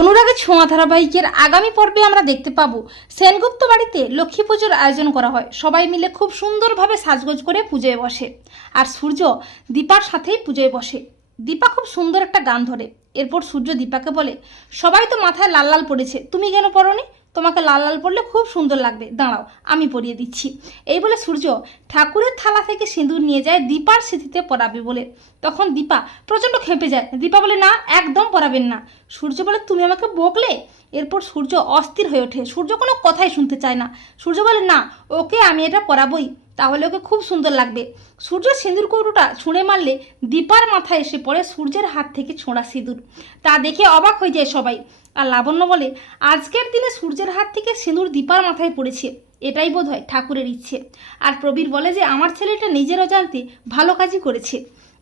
অনুরাগের ছোঁয়া ধারাবাহিকের আগামী পর্বে আমরা দেখতে পাবো। সেনগুপ্ত বাড়িতে লক্ষ্মী পুজোর আয়োজন করা হয়। সবাই মিলে খুব সুন্দরভাবে সাজগোজ করে পুজোয় বসে। আর সূর্য দীপার সাথেই পুজোয় বসে। দীপা খুব সুন্দর একটা গান ধরে। এরপর সূর্য দীপাকে বলে, সবাই তো মাথায় লাল লাল পড়েছে। তুমি কেন পরনি তোমাকে লাল লাল পরলে খুব সুন্দর লাগবে। দাঁড়াও, আমি পরিয়ে দিচ্ছি। এই বলে সূর্য ঠাকুরের থালা থেকে সিঁদুর নিয়ে যায় দীপার স্মৃতিতে পরাবে বলে। তখন দীপা প্রচণ্ড খেপে যায়। দীপা বলে, না, একদম পরাবেন না। সূর্য বলে, তুমি আমাকে বকলে? এরপর সূর্য অস্থির হয়ে ওঠে। সূর্য কোনো কথাই শুনতে চায় না। সূর্য বলে, না, ওকে আমি এটা পরাবই। তাহলে ওকে খুব সুন্দর লাগবে। সূর্যের সিঁদুর কৌটোটা ছুঁড়ে মারলে দীপার মাথায় এসে পড়ে সূর্যের হাত থেকে ছোঁড়া সিঁদুর। তা দেখে অবাক হয়ে যায় সবাই। আর লাবণ্য বলে, আজকের দিনে সূর্যের হাত থেকে সিঁদুর দীপার মাথায় পড়েছে। এটাই বোধ হয় ঠাকুরের ইচ্ছে। আর প্রবীর বলে যে, আমার ছেলেটা নিজেরও অজান্তে ভালো কাজই করেছে।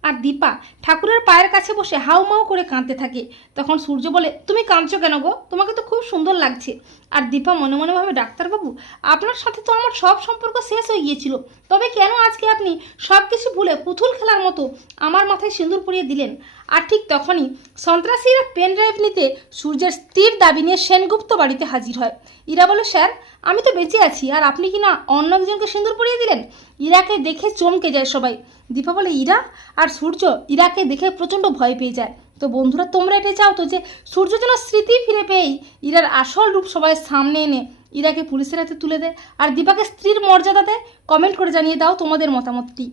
আর দীপা ঠাকুরের পায়ের কাছে বসে হাউমাউ করে কাঁদতে থাকে। তখন সূর্য বলে, তুমি কাঁদছো কেন গো? তোমাকে তো খুব সুন্দর লাগছে। আর দীপা মনে মনে ভাবে, ডাক্তারবাবু, আপনার সাথে তো আমার সব সম্পর্ক শেষ হয়ে গিয়েছিল। তবে কেন আজকে আপনি সব কিছু ভুলে পুতুল খেলার মতো আমার মাথায় সিঁদুর পরিয়ে দিলেন? আর ঠিক তখনই সন্ত্রাসীরা পেন ড্রাইভ নিতে সূর্যের স্থির দাবি নিয়ে সেনগুপ্ত বাড়িতে হাজির হয়। ইরা বলে, স্যার আমি তো বেঁচে আছি, আর আপনি কি না অন্য একজনকে সিঁদুর পরিয়ে দিলেন? ইরাকে দেখে চমকে যায় সবাই। দীপা বলে, ইরা আর সূর্য ইরাকে দেখে প্রচণ্ড ভয় পেয়ে যায়। তো বন্ধুরা, তোমরা এটা চাও তো যে সূর্য যেন স্মৃতি ফিরে পেয়েই ইরার আসল রূপ সবাই সামনে এনে ইরাকে পুলিশের হাতে তুলে দেয়। আর দীপাকে স্ত্রীর মর্যাদা দেয়। কমেন্ট করে জানিয়ে দাও তোমাদের মতামতটি।